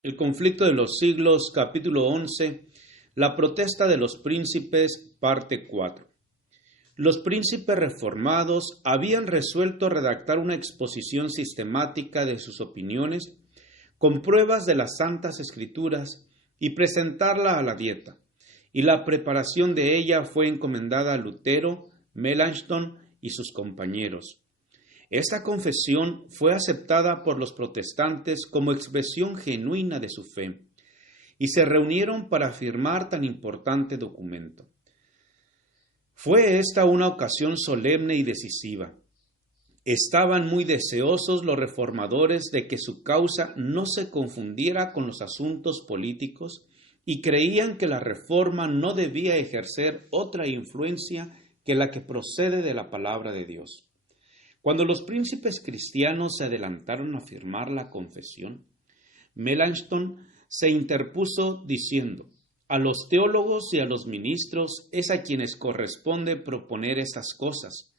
El conflicto de los siglos, capítulo 11, la protesta de los príncipes, parte 4. Los príncipes reformados habían resuelto redactar una exposición sistemática de sus opiniones con pruebas de las Santas Escrituras y presentarla a la Dieta, y la preparación de ella fue encomendada a Lutero, Melanchthon y sus compañeros. Esta confesión fue aceptada por los protestantes como expresión genuina de su fe, y se reunieron para firmar tan importante documento. Fue esta una ocasión solemne y decisiva. Estaban muy deseosos los reformadores de que su causa no se confundiera con los asuntos políticos y creían que la reforma no debía ejercer otra influencia que la que procede de la palabra de Dios. Cuando los príncipes cristianos se adelantaron a firmar la confesión, Melanchthon se interpuso diciendo: a los teólogos y a los ministros es a quienes corresponde proponer estas cosas.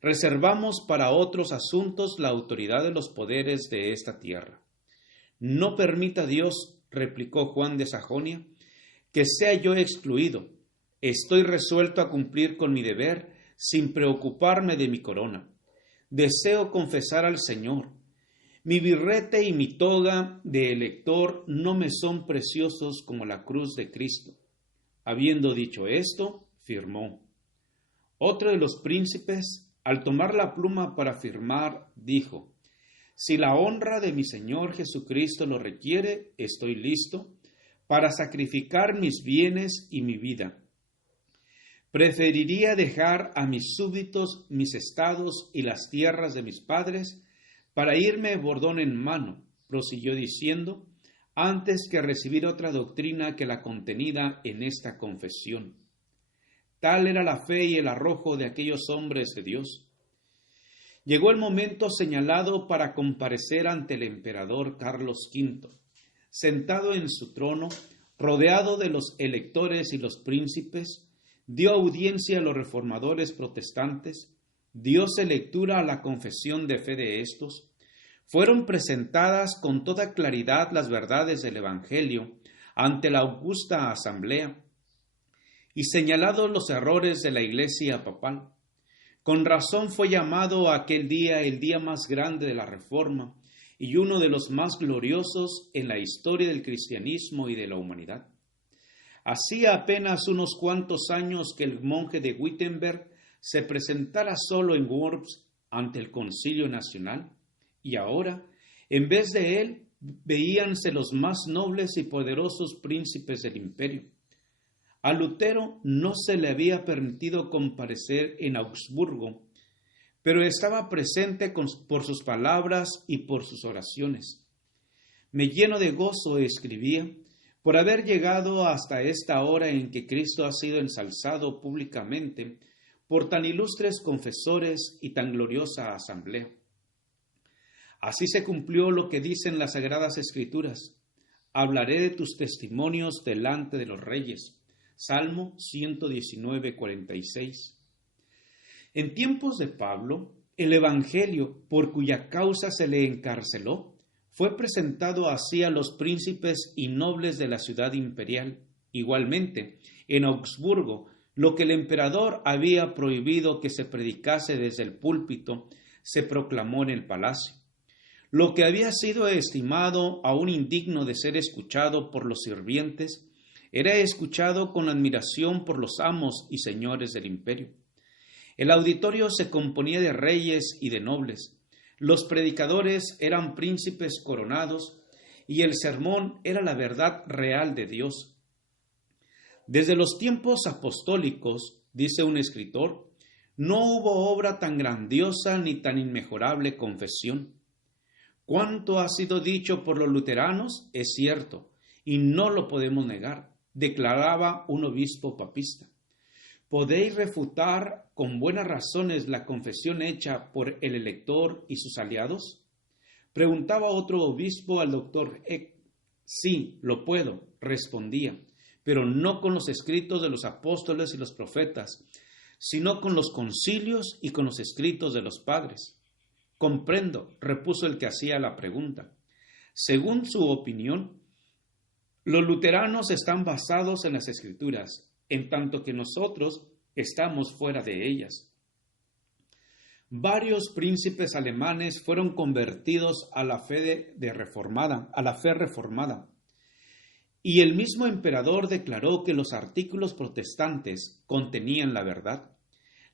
Reservamos para otros asuntos la autoridad de los poderes de esta tierra. No permita Dios, replicó Juan de Sajonia, que sea yo excluido. Estoy resuelto a cumplir con mi deber sin preocuparme de mi corona. Deseo confesar al Señor. Mi birrete y mi toga de elector no me son preciosos como la cruz de Cristo. Habiendo dicho esto, firmó. Otro de los príncipes, al tomar la pluma para firmar, dijo: si la honra de mi Señor Jesucristo lo requiere, estoy listo para sacrificar mis bienes y mi vida. Preferiría dejar a mis súbditos mis estados y las tierras de mis padres para irme bordón en mano, prosiguió diciendo, antes que recibir otra doctrina que la contenida en esta confesión. Tal era la fe y el arrojo de aquellos hombres de Dios. Llegó el momento señalado para comparecer ante el emperador Carlos V. Sentado en su trono, rodeado de los electores y los príncipes, dio audiencia a los reformadores protestantes, dióse lectura a la confesión de fe de estos, fueron presentadas con toda claridad las verdades del Evangelio ante la augusta asamblea y señalados los errores de la Iglesia papal. Con razón fue llamado aquel día el día más grande de la Reforma y uno de los más gloriosos en la historia del cristianismo y de la humanidad. Hacía apenas unos cuantos años que el monje de Wittenberg se presentara solo en Worms ante el Concilio Nacional, y ahora, en vez de él, veíanse los más nobles y poderosos príncipes del imperio. A Lutero no se le había permitido comparecer en Augsburgo, pero estaba presente por sus palabras y por sus oraciones. Me lleno de gozo, escribía, por haber llegado hasta esta hora en que Cristo ha sido ensalzado públicamente por tan ilustres confesores y tan gloriosa asamblea. Así se cumplió lo que dicen las Sagradas Escrituras. Hablaré de tus testimonios delante de los reyes. Salmo 119, 46. En tiempos de Pablo, el Evangelio, por cuya causa se le encarceló, fue presentado así a los príncipes y nobles de la ciudad imperial. Igualmente, en Augsburgo, lo que el emperador había prohibido que se predicase desde el púlpito, se proclamó en el palacio. Lo que había sido estimado aún indigno de ser escuchado por los sirvientes, era escuchado con admiración por los amos y señores del imperio. El auditorio se componía de reyes y de nobles. Los predicadores eran príncipes coronados y el sermón era la verdad real de Dios. Desde los tiempos apostólicos, dice un escritor, no hubo obra tan grandiosa ni tan inmejorable confesión. Cuanto ha sido dicho por los luteranos es cierto y no lo podemos negar, declaraba un obispo papista. ¿Podéis refutar con buenas razones la confesión hecha por el elector y sus aliados? Preguntaba otro obispo al doctor Eck. Sí, lo puedo, respondía, pero no con los escritos de los apóstoles y los profetas, sino con los concilios y con los escritos de los padres. Comprendo, repuso el que hacía la pregunta. Según su opinión, Los luteranos están basados en las Escrituras, en tanto que nosotros estamos fuera de ellas. Varios príncipes alemanes fueron convertidos a la fe reformada, y el mismo emperador declaró que los artículos protestantes contenían la verdad.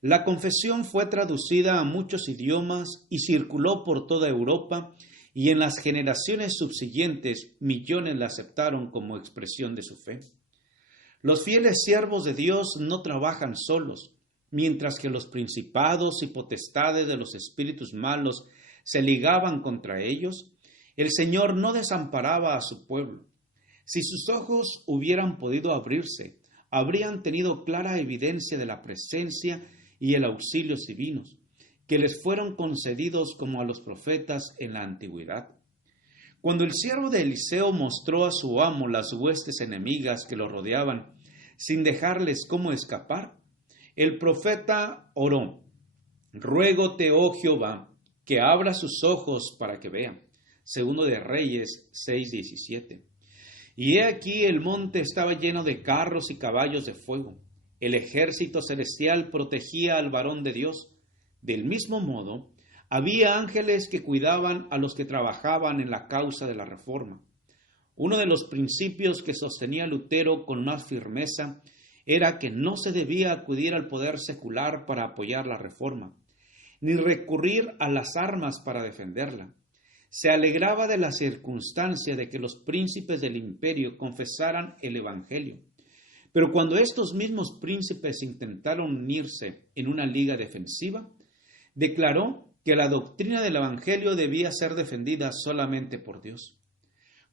La confesión fue traducida a muchos idiomas y circuló por toda Europa, y en las generaciones subsiguientes millones la aceptaron como expresión de su fe. Los fieles siervos de Dios no trabajan solos, mientras que los principados y potestades de los espíritus malos se ligaban contra ellos. El Señor no desamparaba a su pueblo. Si sus ojos hubieran podido abrirse, habrían tenido clara evidencia de la presencia y el auxilio divinos, que les fueron concedidos como a los profetas en la antigüedad. Cuando el siervo de Eliseo mostró a su amo las huestes enemigas que lo rodeaban, sin dejarles cómo escapar, el profeta oró: «Ruégote, oh Jehová, que abra sus ojos para que vean». Segundo de Reyes 6:17. Y he aquí el monte estaba lleno de carros y caballos de fuego. El ejército celestial protegía al varón de Dios. Del mismo modo, había ángeles que cuidaban a los que trabajaban en la causa de la reforma. Uno de los principios que sostenía Lutero con más firmeza era que no se debía acudir al poder secular para apoyar la reforma, ni recurrir a las armas para defenderla. Se alegraba de la circunstancia de que los príncipes del imperio confesaran el Evangelio. Pero cuando estos mismos príncipes intentaron unirse en una liga defensiva, declaró que la doctrina del Evangelio debía ser defendida solamente por Dios.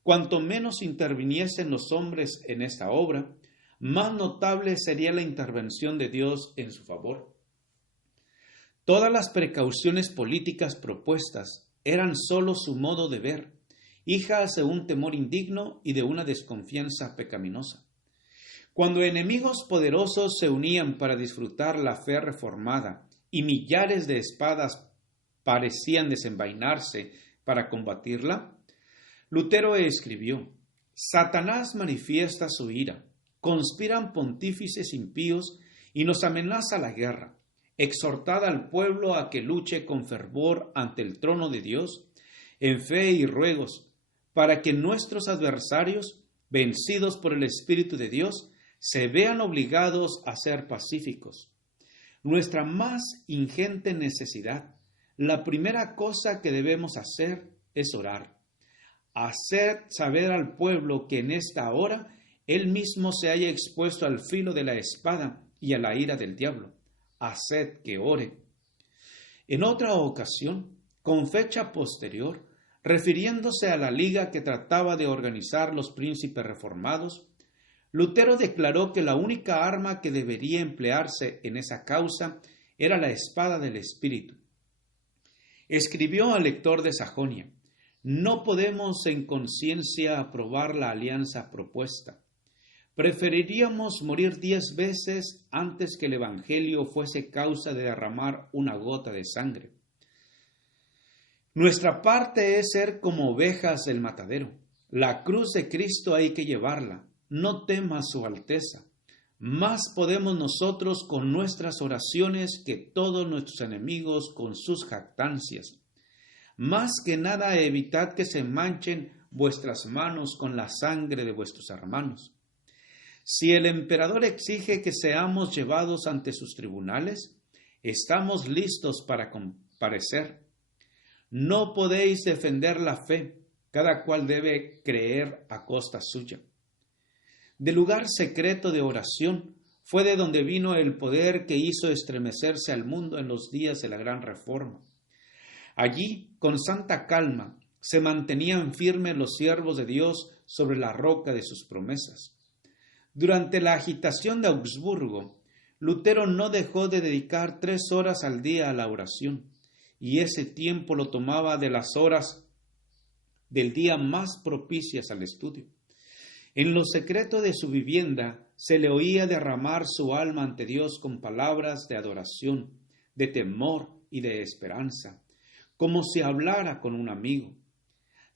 Cuanto menos interviniesen los hombres en esta obra, más notable sería la intervención de Dios en su favor. Todas las precauciones políticas propuestas eran sólo su modo de ver, hijas de un temor indigno y de una desconfianza pecaminosa. Cuando enemigos poderosos se unían para disfrutar la fe reformada y millares de espadas parecían desenvainarse para combatirla, Lutero escribió: «Satanás manifiesta su ira, conspiran pontífices impíos y nos amenaza la guerra. Exhortad al pueblo a que luche con fervor ante el trono de Dios, en fe y ruegos, para que nuestros adversarios, vencidos por el Espíritu de Dios, se vean obligados a ser pacíficos. Nuestra más ingente necesidad, la primera cosa que debemos hacer es orar. Hacer saber al pueblo que en esta hora él mismo se haya expuesto al filo de la espada y a la ira del diablo. Haced que ore». En otra ocasión, con fecha posterior, refiriéndose a la liga que trataba de organizar los príncipes reformados, Lutero declaró que la única arma que debería emplearse en esa causa era la espada del Espíritu. Escribió al lector de Sajonia: «No podemos en conciencia aprobar la alianza propuesta. Preferiríamos morir 10 veces antes que el Evangelio fuese causa de derramar una gota de sangre. Nuestra parte es ser como ovejas del matadero. La cruz de Cristo hay que llevarla. No tema su alteza. Más podemos nosotros con nuestras oraciones que todos nuestros enemigos con sus jactancias. Más que nada evitad que se manchen vuestras manos con la sangre de vuestros hermanos. Si el emperador exige que seamos llevados ante sus tribunales, estamos listos para comparecer. No podéis defender la fe, cada cual debe creer a costa suya». Del lugar secreto de oración fue de donde vino el poder que hizo estremecerse al mundo en los días de la Gran Reforma. Allí, con santa calma, se mantenían firmes los siervos de Dios sobre la roca de sus promesas. Durante la agitación de Augsburgo, Lutero no dejó de dedicar 3 horas al día a la oración, y ese tiempo lo tomaba de las horas del día más propicias al estudio. En lo secreto de su vivienda se le oía derramar su alma ante Dios con palabras de adoración, de temor y de esperanza, como si hablara con un amigo.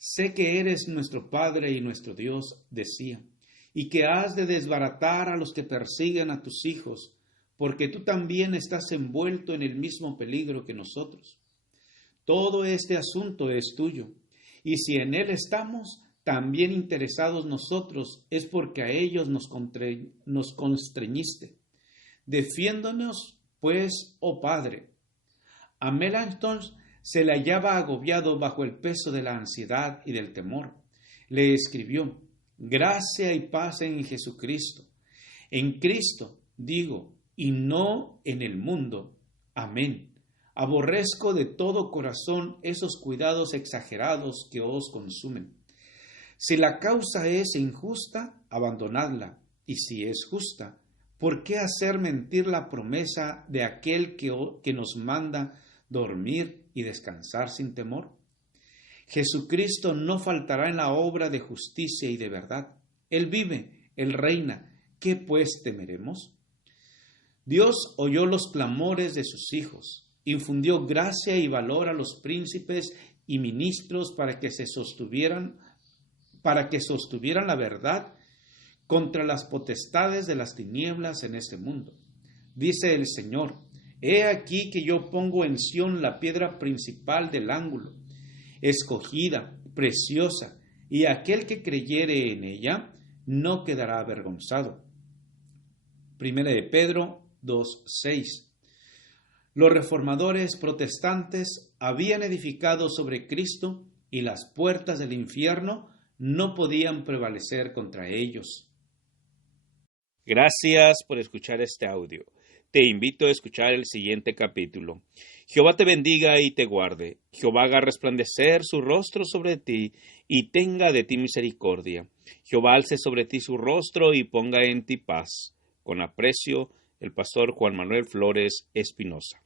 Sé que eres nuestro Padre y nuestro Dios, decía, y que has de desbaratar a los que persiguen a tus hijos, porque tú también estás envuelto en el mismo peligro que nosotros. Todo este asunto es tuyo, y si en él estamos también interesados nosotros, es porque a ellos nos constreñiste. Defiéndonos, pues, oh Padre. A Melanchthon se le hallaba agobiado bajo el peso de la ansiedad y del temor. Le escribió: gracia y paz en Jesucristo. En Cristo, digo, y no en el mundo. Amén. Aborrezco de todo corazón esos cuidados exagerados que os consumen. Si la causa es injusta, abandonadla, y si es justa, ¿por qué hacer mentir la promesa de aquel que nos manda dormir y descansar sin temor? Jesucristo no faltará en la obra de justicia y de verdad. Él vive, Él reina. ¿Qué pues temeremos? Dios oyó los clamores de sus hijos, infundió gracia y valor a los príncipes y ministros para que sostuvieran la verdad contra las potestades de las tinieblas en este mundo. Dice el Señor: he aquí que yo pongo en Sión la piedra principal del ángulo, escogida, preciosa, y aquel que creyere en ella no quedará avergonzado. Primera de Pedro 2:6. Los reformadores protestantes habían edificado sobre Cristo y las puertas del infierno no podían prevalecer contra ellos. Gracias por escuchar este audio. Te invito a escuchar el siguiente capítulo. Jehová te bendiga y te guarde. Jehová haga resplandecer su rostro sobre ti y tenga de ti misericordia. Jehová alce sobre ti su rostro y ponga en ti paz. Con aprecio, el pastor Juan Manuel Flores Espinosa.